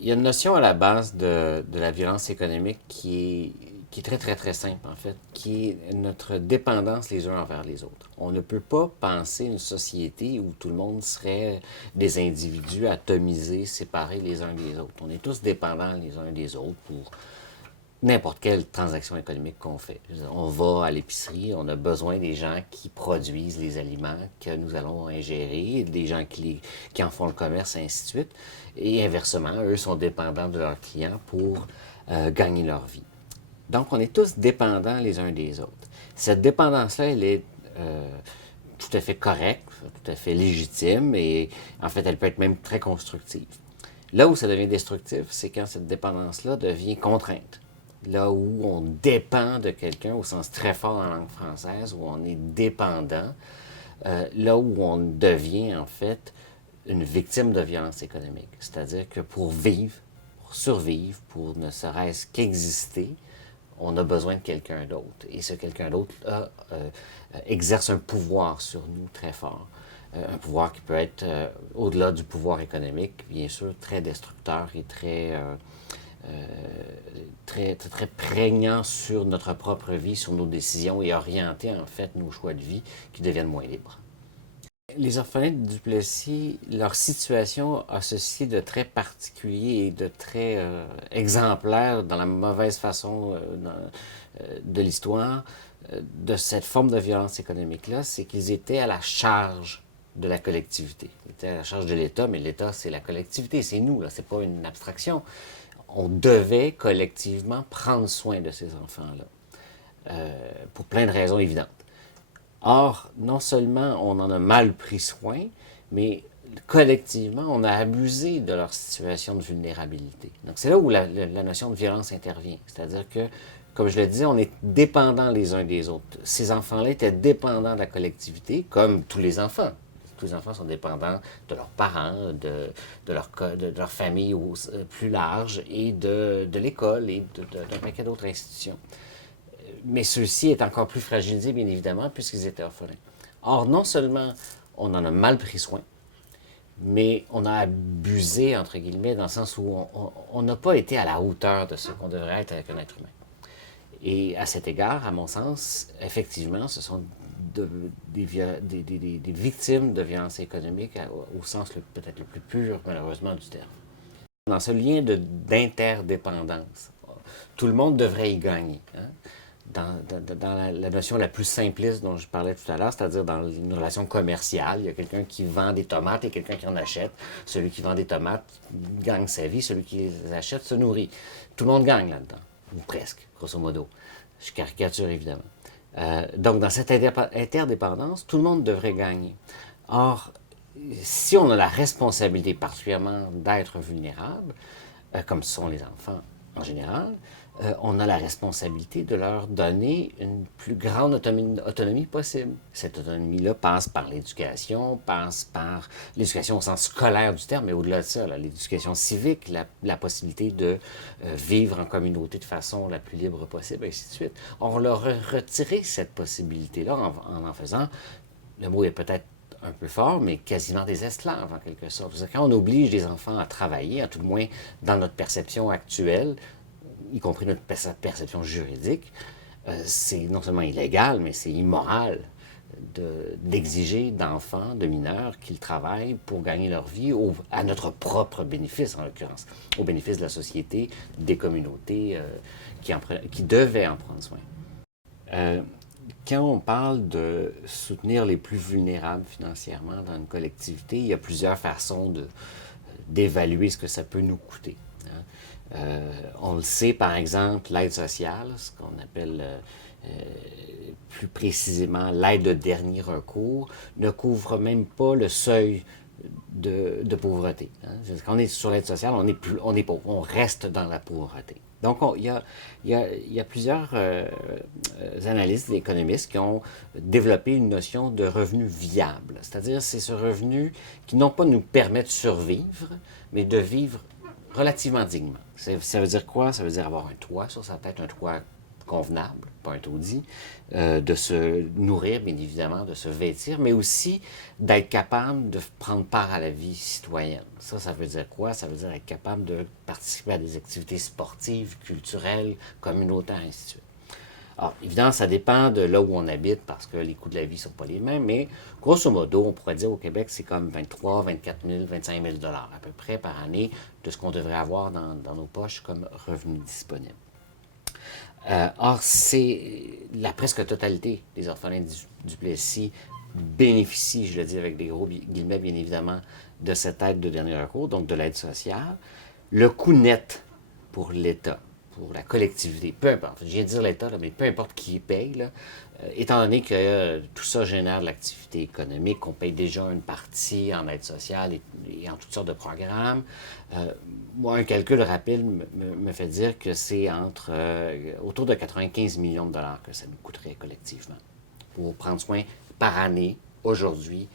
Il y a une notion à la base de la violence économique qui est très, très, très simple, en fait, qui est notre dépendance les uns envers les autres. On ne peut pas penser une société où tout le monde serait des individus atomisés, séparés les uns des autres. On est tous dépendants les uns des autres pour n'importe quelle transaction économique qu'on fait. On va à l'épicerie, on a besoin des gens qui produisent les aliments que nous allons ingérer, des gens qui en font le commerce, et ainsi de suite. Et inversement, eux sont dépendants de leurs clients pour gagner leur vie. Donc, on est tous dépendants les uns des autres. Cette dépendance-là, elle est tout à fait correcte, tout à fait légitime, et en fait, elle peut être même très constructive. Là où ça devient destructif, c'est quand cette dépendance-là devient contrainte. Là où on dépend de quelqu'un au sens très fort en langue française, où on est dépendant, là où on devient en fait une victime de violence économique. C'est-à-dire que pour vivre, pour survivre, pour ne serait-ce qu'exister, on a besoin de quelqu'un d'autre. Et ce quelqu'un d'autre exerce un pouvoir sur nous très fort. Un pouvoir qui peut être, au-delà du pouvoir économique, bien sûr, très destructeur et très prégnant sur notre propre vie, sur nos décisions et orienter en fait nos choix de vie qui deviennent moins libres. Les orphelins de Duplessis, leur situation a ceci de très particulier et de très exemplaire dans la mauvaise façon de l'histoire de cette forme de violence économique-là, c'est qu'ils étaient à la charge de la collectivité. Ils étaient à la charge de l'État, mais l'État, c'est la collectivité, c'est nous, là, c'est pas une abstraction. On devait collectivement prendre soin de ces enfants-là, pour plein de raisons évidentes. Or, non seulement on en a mal pris soin, mais collectivement, on a abusé de leur situation de vulnérabilité. Donc, c'est là où la notion de violence intervient. C'est-à-dire que, comme je le disais, on est dépendants les uns des autres. Ces enfants-là étaient dépendants de la collectivité, comme tous les enfants. Tous les enfants sont dépendants de leurs parents, de leur famille plus large, et de l'école et d'un paquet d'autres institutions. Mais ceux-ci est encore plus fragilisé, bien évidemment, puisqu'ils étaient orphelins. Or, non seulement on en a mal pris soin, mais on a abusé, entre guillemets, dans le sens où on n'a pas été à la hauteur de ce qu'on devrait être avec un être humain. Et à cet égard, à mon sens, effectivement, ce sont des victimes de violences économiques au sens peut-être le plus pur, malheureusement, du terme. Dans ce lien d'interdépendance, tout le monde devrait y gagner. Hein? Dans la notion la plus simpliste dont je parlais tout à l'heure, c'est-à-dire dans une relation commerciale, il y a quelqu'un qui vend des tomates et quelqu'un qui en achète. Celui qui vend des tomates gagne sa vie, celui qui les achète se nourrit. Tout le monde gagne là-dedans, ou presque, grosso modo. Je caricature évidemment. Donc, dans cette interdépendance, tout le monde devrait gagner. Or, si on a la responsabilité particulièrement d'être vulnérable, comme ce sont les enfants en général, on a la responsabilité de leur donner une plus grande autonomie possible. Cette autonomie-là passe par l'éducation, passe par l'éducation au sens scolaire du terme, mais au-delà de ça, l'éducation civique, la possibilité de vivre en communauté de façon la plus libre possible, et ainsi de suite. On leur a retiré cette possibilité-là en faisant, le mot est peut-être un peu fort, mais quasiment des esclaves en quelque sorte. Quand on oblige les enfants à travailler, à tout le moins dans notre perception actuelle, y compris notre perception juridique, c'est non seulement illégal, mais c'est immoral d'exiger d'enfants, de mineurs, qu'ils travaillent pour gagner leur vie à notre propre bénéfice, en l'occurrence, au bénéfice de la société, des communautés qui devaient en prendre soin. Euh, Quand on parle de soutenir les plus vulnérables financièrement dans une collectivité, il y a plusieurs façons d'évaluer ce que ça peut nous coûter. Hein. On le sait, par exemple, l'aide sociale, ce qu'on appelle plus précisément l'aide de dernier recours, ne couvre même pas le seuil de pauvreté. Hein. Quand on est sur l'aide sociale, on est pauvre, on reste dans la pauvreté. Donc, il y a plusieurs analystes, économistes qui ont développé une notion de revenu viable. C'est-à-dire, c'est ce revenu qui non pas nous permet de survivre, mais de vivre relativement dignement. Ça veut dire quoi? Ça veut dire avoir un toit sur sa tête, un toit convenable, pas un taudis, de se nourrir, bien évidemment, de se vêtir, mais aussi d'être capable de prendre part à la vie citoyenne. Ça veut dire quoi? Ça veut dire être capable de participer à des activités sportives, culturelles, communautaires, ainsi de suite. Alors, évidemment, ça dépend de là où on habite parce que les coûts de la vie ne sont pas les mêmes, mais grosso modo, on pourrait dire au Québec, c'est comme 23, 24 000, 25 000 à peu près par année de ce qu'on devrait avoir dans nos poches comme revenus disponibles. Or, c'est la presque totalité des orphelins du Plessis bénéficient, je le dis avec des gros guillemets bien évidemment, de cette aide de dernier recours, donc de l'aide sociale. Le coût net pour l'État, pour la collectivité, peu importe, je viens de dire l'État, mais peu importe qui paye, là, étant donné que tout ça génère de l'activité économique, qu'on paye déjà une partie en aide sociale et en toutes sortes de programmes, moi, un calcul rapide me fait dire que c'est autour de 95 millions de dollars que ça nous coûterait collectivement pour prendre soin par année, aujourd'hui,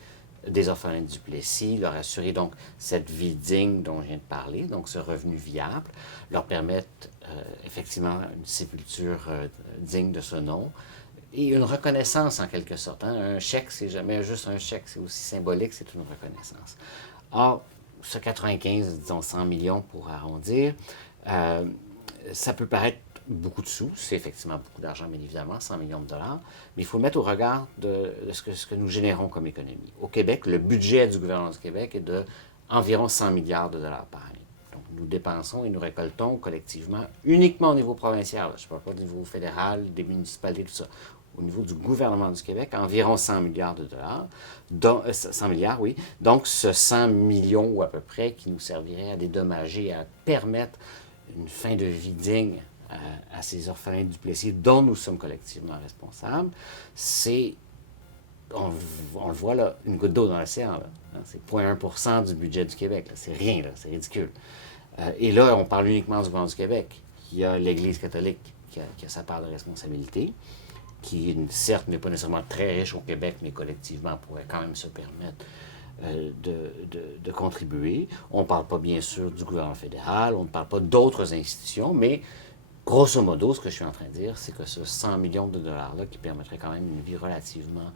des orphelins du Plessis, leur assurer donc cette vie digne dont je viens de parler, donc ce revenu viable, leur permettre effectivement une sépulture digne de ce nom et une reconnaissance en quelque sorte. Hein. Un chèque, c'est jamais juste un chèque, c'est aussi symbolique, c'est une reconnaissance. Or, ce 95, disons 100 millions pour arrondir, ça peut paraître beaucoup de sous, c'est effectivement beaucoup d'argent, bien évidemment, 100 millions de dollars, mais il faut le mettre au regard de ce que nous générons comme économie. Au Québec, le budget du gouvernement du Québec est de environ 100 milliards de dollars par année. Donc, nous dépensons et nous récoltons collectivement, uniquement au niveau provincial, je ne parle pas du niveau fédéral, des municipalités, tout ça, au niveau du gouvernement du Québec, environ 100 milliards de dollars, 100 milliards, oui. Donc, ce 100 millions ou à peu près qui nous servirait à dédommager, à permettre une fin de vie digne à ces orphelins du Plessis dont nous sommes collectivement responsables, c'est, on le voit là, une goutte d'eau dans l'océan. Là. C'est 0,1% du budget du Québec. C'est rien, là, c'est ridicule. Et là, on parle uniquement du gouvernement du Québec. Il y a l'Église catholique qui a sa part de responsabilité, qui, certes, n'est pas nécessairement très riche au Québec, mais collectivement pourrait quand même se permettre de contribuer. On ne parle pas, bien sûr, du gouvernement fédéral, on ne parle pas d'autres institutions, mais grosso modo, ce que je suis en train de dire, c'est que ce 100 millions de dollars-là, qui permettrait quand même une vie relativement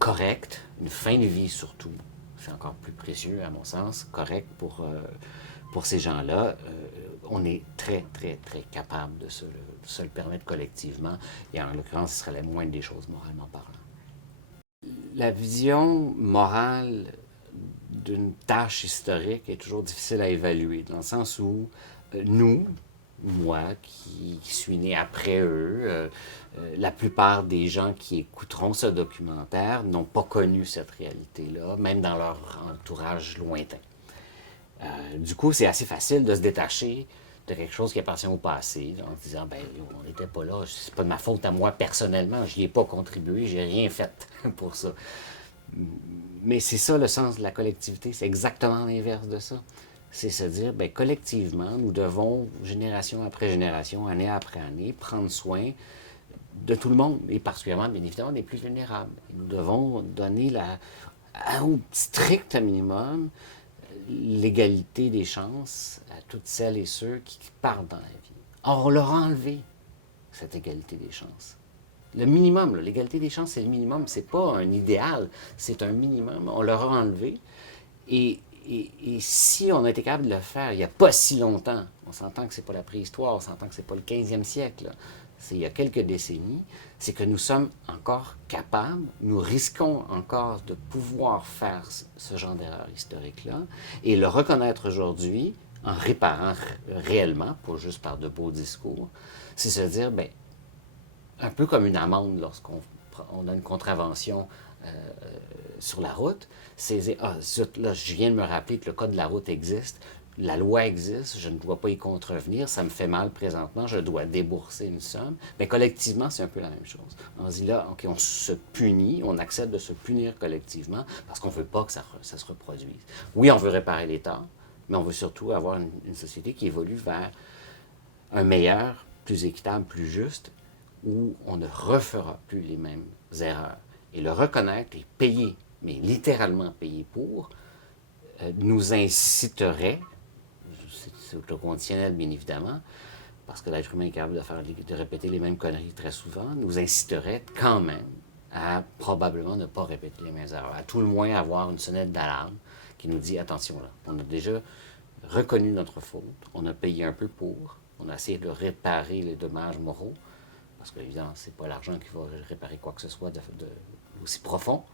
correcte, une fin de vie surtout, c'est encore plus précieux à mon sens, correct pour ces gens-là, on est très, très, très capable de se le permettre collectivement, et en l'occurrence, ce serait la moindre des choses, moralement parlant. La vision morale d'une tâche historique est toujours difficile à évaluer, dans le sens où nous, moi, qui suis né après eux, la plupart des gens qui écouteront ce documentaire n'ont pas connu cette réalité-là, même dans leur entourage lointain. Du coup, c'est assez facile de se détacher de quelque chose qui appartient au passé, en se disant, ben, on n'était pas là, c'est pas de ma faute à moi personnellement, j'y ai pas contribué, j'ai rien fait pour ça. Mais c'est ça le sens de la collectivité, c'est exactement l'inverse de ça. C'est se dire, ben, collectivement, nous devons, génération après génération, année après année, prendre soin de tout le monde, et particulièrement, bien évidemment, des plus vulnérables. Et nous devons donner au strict minimum l'égalité des chances à toutes celles et ceux qui partent dans la vie. Or, on leur a enlevé cette égalité des chances. Le minimum, l'égalité des chances, c'est le minimum. C'est pas un idéal, c'est un minimum. On leur a enlevé. Et si on a été capable de le faire il n'y a pas si longtemps, on s'entend que c'est pas la préhistoire, on s'entend que c'est pas le 15e siècle, là, c'est il y a quelques décennies, c'est que nous sommes encore capables, nous risquons encore de pouvoir faire ce genre d'erreur historique-là et le reconnaître aujourd'hui en réparant réellement, pas juste par de beaux discours, c'est se dire, ben, un peu comme une amende lorsqu'on a une contravention sur la route, c'est dire, ah, zut, là, je viens de me rappeler que le code de la route existe, la loi existe, je ne dois pas y contrevenir, ça me fait mal présentement, je dois débourser une somme. Mais collectivement, c'est un peu la même chose. On se dit là, OK, on se punit, on accepte de se punir collectivement parce qu'on ne veut pas que ça se reproduise. Oui, on veut réparer les torts, mais on veut surtout avoir une société qui évolue vers un meilleur, plus équitable, plus juste, où on ne refera plus les mêmes erreurs. Et le reconnaître et payer, mais littéralement payer pour, nous inciterait, c'est au conditionnel bien évidemment, parce que l'être humain est capable de répéter les mêmes conneries très souvent, nous inciterait quand même à probablement ne pas répéter les mêmes erreurs. À tout le moins avoir une sonnette d'alarme qui nous dit attention là, on a déjà reconnu notre faute, on a payé un peu pour, on a essayé de réparer les dommages moraux, parce que évidemment, c'est pas l'argent qui va réparer quoi que ce soit aussi profond.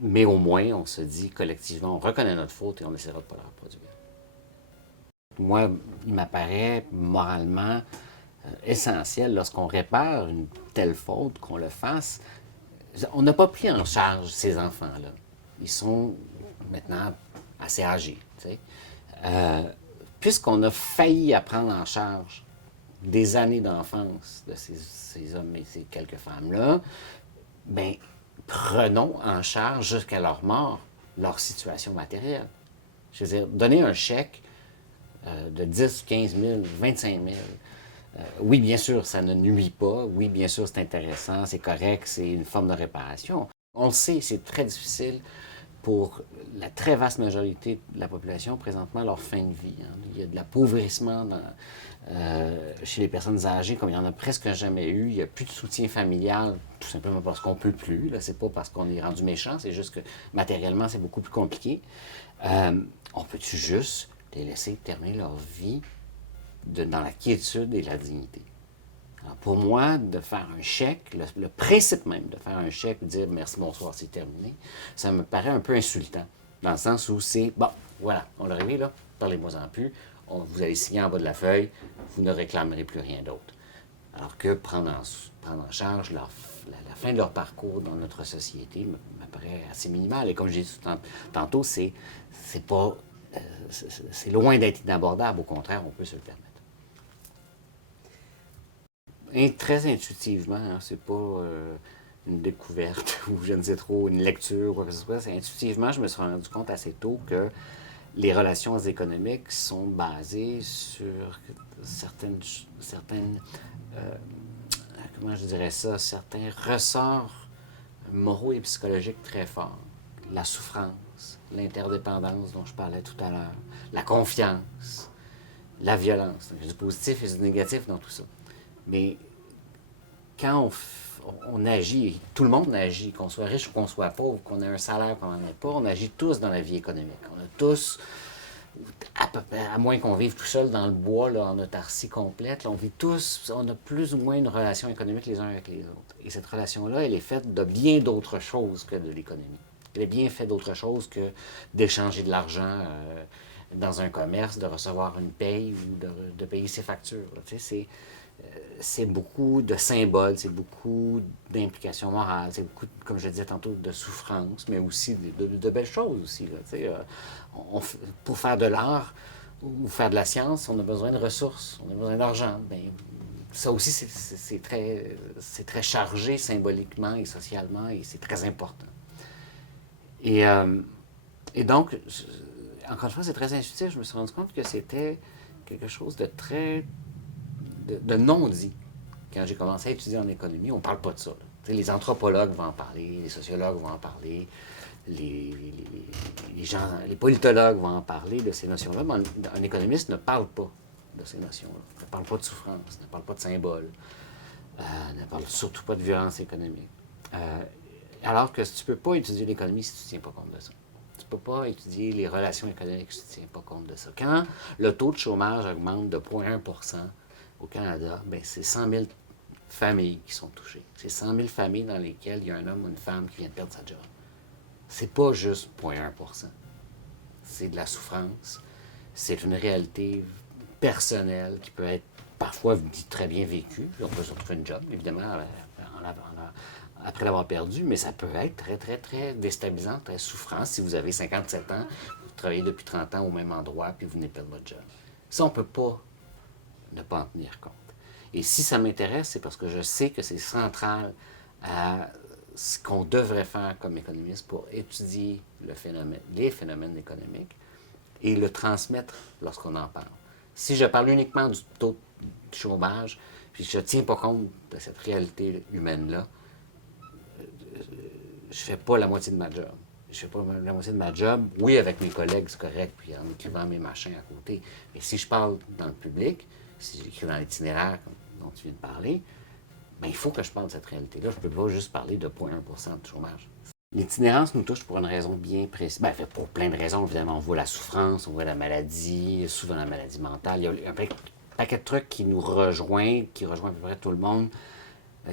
Mais au moins, on se dit collectivement, on reconnaît notre faute et on essaiera de ne pas la reproduire. Moi, il m'apparaît moralement essentiel lorsqu'on répare une telle faute, qu'on le fasse. On n'a pas pris en charge ces enfants-là. Ils sont maintenant assez âgés. Puisqu'on a failli à prendre en charge des années d'enfance de ces hommes et ces quelques femmes-là, ben prenons en charge jusqu'à leur mort leur situation matérielle. Je veux dire, donner un chèque de 10, 15 000, 25 000, oui, bien sûr, ça ne nuit pas. Oui, bien sûr, c'est intéressant, c'est correct, c'est une forme de réparation. On le sait, c'est très difficile pour la très vaste majorité de la population présentement leur fin de vie. Hein. Il y a de l'appauvrissement chez les personnes âgées comme il n'y en a presque jamais eu. Il n'y a plus de soutien familial, tout simplement parce qu'on ne peut plus. C'est pas parce qu'on est rendu méchant, c'est juste que matériellement, c'est beaucoup plus compliqué. On peut-tu juste les laisser terminer leur vie dans la quiétude et la dignité? Alors pour moi, de faire un chèque, le principe même de faire un chèque, de dire merci, bonsoir, c'est terminé, ça me paraît un peu insultant. Dans le sens où c'est, bon, voilà, on l'a réglé là, parlez-moi-en plus, vous allez signer en bas de la feuille, vous ne réclamerez plus rien d'autre. Alors que prendre en charge la fin de leur parcours dans notre société m'apparaît assez minimal. Et comme j'ai dit tantôt, c'est pas, c'est loin d'être inabordable, au contraire, on peut se le permettre. Et très intuitivement, hein, c'est pas une découverte ou je ne sais trop, une lecture ou quoi que ce soit. C'est intuitivement, je me suis rendu compte assez tôt que les relations économiques sont basées sur certaines comment je dirais ça, certains ressorts moraux et psychologiques très forts. La souffrance, l'interdépendance dont je parlais tout à l'heure, la confiance, la violence. Il y a du positif et du négatif dans tout ça. Mais quand on agit, tout le monde agit, qu'on soit riche ou qu'on soit pauvre, qu'on ait un salaire ou qu'on n'en ait pas, on agit tous dans la vie économique. On a tous, à moins qu'on vive tout seul dans le bois, là, en autarcie complète, là, on vit tous, on a plus ou moins une relation économique les uns avec les autres. Et cette relation-là, elle est faite de bien d'autres choses que de l'économie. Elle est bien faite d'autre chose que d'échanger de l'argent dans un commerce, de recevoir une paye ou de payer ses factures. Tu sais, c'est beaucoup de symboles, c'est beaucoup d'implications morales, c'est beaucoup, comme je disais tantôt, de souffrance, mais aussi de belles choses aussi. Là, pour faire de l'art ou faire de la science, on a besoin de ressources, on a besoin d'argent. Ben, ça aussi, c'est très chargé symboliquement et socialement, et c'est très important. Et donc, encore une fois, c'est très intuitif. Je me suis rendu compte que c'était quelque chose de très de non-dit. Quand j'ai commencé à étudier en économie, on ne parle pas de ça. Les anthropologues vont en parler, les sociologues vont en parler, les politologues vont en parler de ces notions-là, mais un économiste ne parle pas de ces notions-là, ne parle pas de souffrance, ne parle pas de symboles, ne parle surtout pas de violence économique. Alors que tu ne peux pas étudier l'économie si tu ne tiens pas compte de ça. Tu ne peux pas étudier les relations économiques si tu ne tiens pas compte de ça. Quand le taux de chômage augmente de 0,1% au Canada, ben c'est 100 000 familles qui sont touchées. C'est 100 000 familles dans lesquelles il y a un homme ou une femme qui vient de perdre sa job. C'est pas juste 0,1%. C'est de la souffrance. C'est une réalité personnelle qui peut être parfois très bien vécue. On peut se retrouver une job, évidemment, après l'avoir perdu, mais ça peut être très, très, très déstabilisant, très souffrant. Si vous avez 57 ans, vous travaillez depuis 30 ans au même endroit, puis vous venez de perdre votre job. Ça, on ne peut pas ne pas en tenir compte. Et si ça m'intéresse, c'est parce que je sais que c'est central à ce qu'on devrait faire comme économiste pour étudier les phénomènes économiques et le transmettre lorsqu'on en parle. Si je parle uniquement du taux de chômage, puis je ne tiens pas compte de cette réalité humaine-là, je ne fais pas la moitié de ma job. Je fais pas la moitié de ma job, oui, avec mes collègues, c'est correct, puis en écrivant mes machins à côté. Mais si je parle dans le public, si j'écris dans l'itinéraire dont tu viens de parler, ben, il faut que je parle de cette réalité-là. Je ne peux pas juste parler de 0,1% de chômage. L'itinérance nous touche pour une raison bien précise. Ben, pour plein de raisons, évidemment. On voit la souffrance, on voit la maladie, souvent la maladie mentale. Il y a un paquet de trucs qui nous rejoignent, qui rejoignent à peu près tout le monde,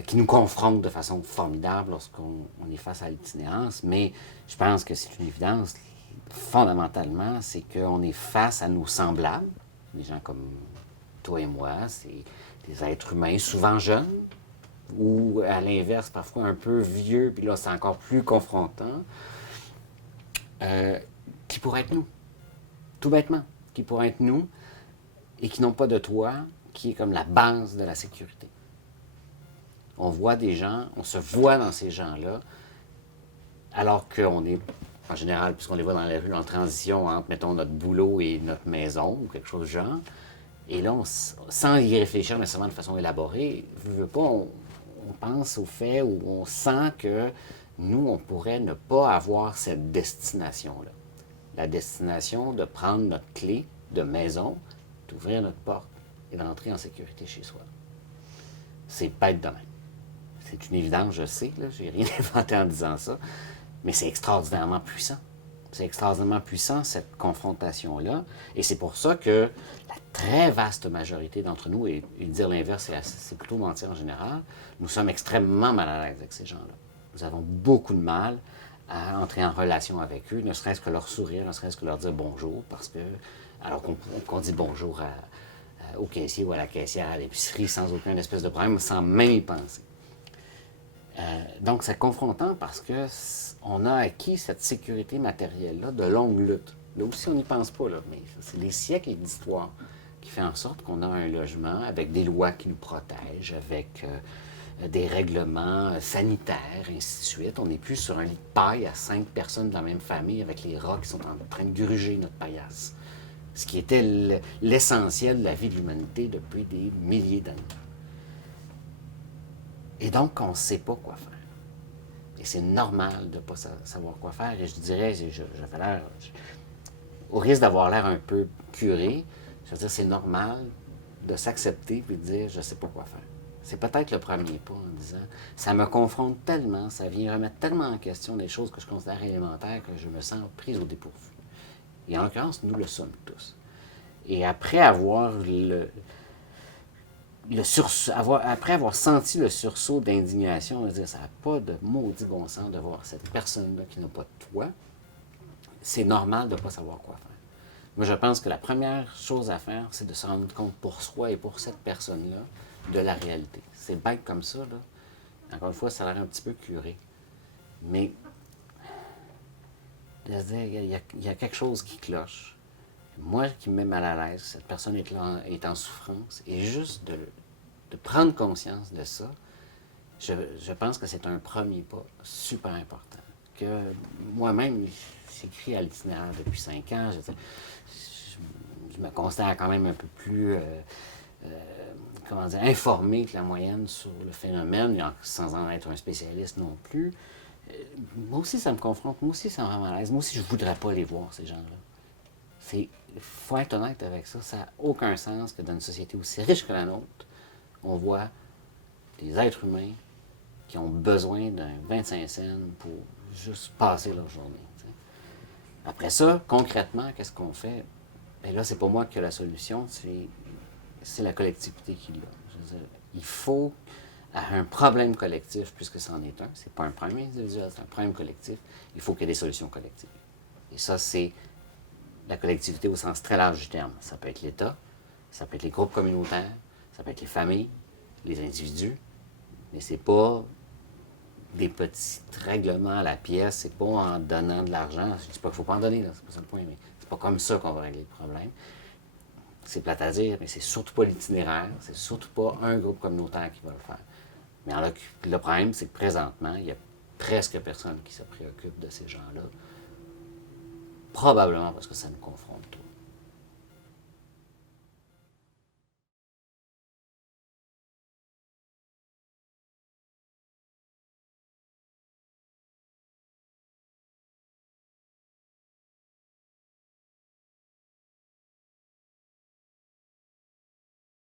qui nous confrontent de façon formidable lorsqu'on est face à l'itinérance. Mais je pense que c'est une évidence. Fondamentalement, c'est qu'on est face à nos semblables, des gens comme toi et moi, c'est des êtres humains, souvent jeunes, ou à l'inverse, parfois un peu vieux, puis là, c'est encore plus confrontant, qui pourraient être nous, tout bêtement, qui pourraient être nous, et qui n'ont pas de toit, qui est comme la base de la sécurité. On voit des gens, on se voit dans ces gens-là, alors qu'on est, en général, puisqu'on les voit dans la rue, en transition entre, mettons, notre boulot et notre maison, ou quelque chose du genre, et là, sans y réfléchir nécessairement de façon élaborée, on pense au fait ou on sent que nous, on pourrait ne pas avoir cette destination-là. La destination de prendre notre clé de maison, d'ouvrir notre porte et d'entrer en sécurité chez soi. C'est bête de même. C'est une évidence, je sais, là, j'ai rien inventé en disant ça, mais c'est extraordinairement puissant. C'est extraordinairement puissant, cette confrontation-là. Et c'est pour ça que la très vaste majorité d'entre nous, et dire l'inverse, c'est plutôt mentir en général, nous sommes extrêmement mal à l'aise avec ces gens-là. Nous avons beaucoup de mal à entrer en relation avec eux, ne serait-ce que leur sourire, ne serait-ce que leur dire bonjour, parce que, alors qu'on dit bonjour au caissier ou à la caissière à l'épicerie sans aucune espèce de problème, sans même y penser. Donc, c'est confrontant parce qu'on a acquis cette sécurité matérielle-là de longue lutte. Là aussi, on n'y pense pas, là, mais c'est des siècles d'histoire qui fait en sorte qu'on a un logement avec des lois qui nous protègent, avec des règlements sanitaires, ainsi de suite. On n'est plus sur un lit de paille à 5 personnes de la même famille avec les rats qui sont en train de gruger notre paillasse. Ce qui était l'essentiel de la vie de l'humanité depuis des milliers d'années. Et donc, on ne sait pas quoi faire. Et c'est normal de ne pas savoir quoi faire. Et je dirais, j'avais l'air, au risque d'avoir l'air un peu curé, je veux dire, c'est normal de s'accepter et de dire, je ne sais pas quoi faire. C'est peut-être le premier pas en disant, ça me confronte tellement, ça vient remettre tellement en question des choses que je considère élémentaires que je me sens prise au dépourvu. Et en l'occurrence, nous le sommes tous. Et après avoir après avoir senti le sursaut d'indignation, on va dire, ça n'a pas de maudit bon sens de voir cette personne-là qui n'a pas de toit, c'est normal de ne pas savoir quoi faire. Moi, je pense que la première chose à faire, c'est de se rendre compte pour soi et pour cette personne-là de la réalité. C'est bête comme ça, là. Encore une fois, ça a l'air un petit peu curé. Mais il y a quelque chose qui cloche. Moi qui me mets mal à l'aise, cette personne est en souffrance, et juste de prendre conscience de ça, je pense que c'est un premier pas super important. Que moi-même, j'écris à l'itinéraire depuis 5 ans, je me considère quand même un peu plus informé que la moyenne sur le phénomène, sans en être un spécialiste non plus. Moi aussi, ça me confronte, moi aussi, ça me rend mal à l'aise, moi aussi, je ne voudrais pas les voir, ces gens-là. Il faut être honnête avec ça, ça n'a aucun sens que dans une société aussi riche que la nôtre, on voit des êtres humains qui ont besoin d'un 25 cents pour juste passer leur journée. T'sais. Après ça, concrètement, qu'est-ce qu'on fait? Et là, c'est pas moi qui ai la solution, c'est la collectivité qui l'a. Il faut, à un problème collectif, puisque c'en est un, c'est pas un problème individuel, c'est un problème collectif, il faut qu'il y ait des solutions collectives. Et ça, c'est la collectivité au sens très large du terme. Ça peut être l'État, ça peut être les groupes communautaires, ça peut être les familles, les individus, mais c'est pas des petits règlements à la pièce, c'est pas en donnant de l'argent. Je dis pas qu'il faut pas en donner, là, c'est pas ça le point, mais c'est pas comme ça qu'on va régler le problème. C'est plate à dire, mais c'est surtout pas l'itinéraire, c'est surtout pas un groupe communautaire qui va le faire. Mais le problème, c'est que présentement, il y a presque personne qui se préoccupe de ces gens-là. Probablement parce que ça nous confronte tous.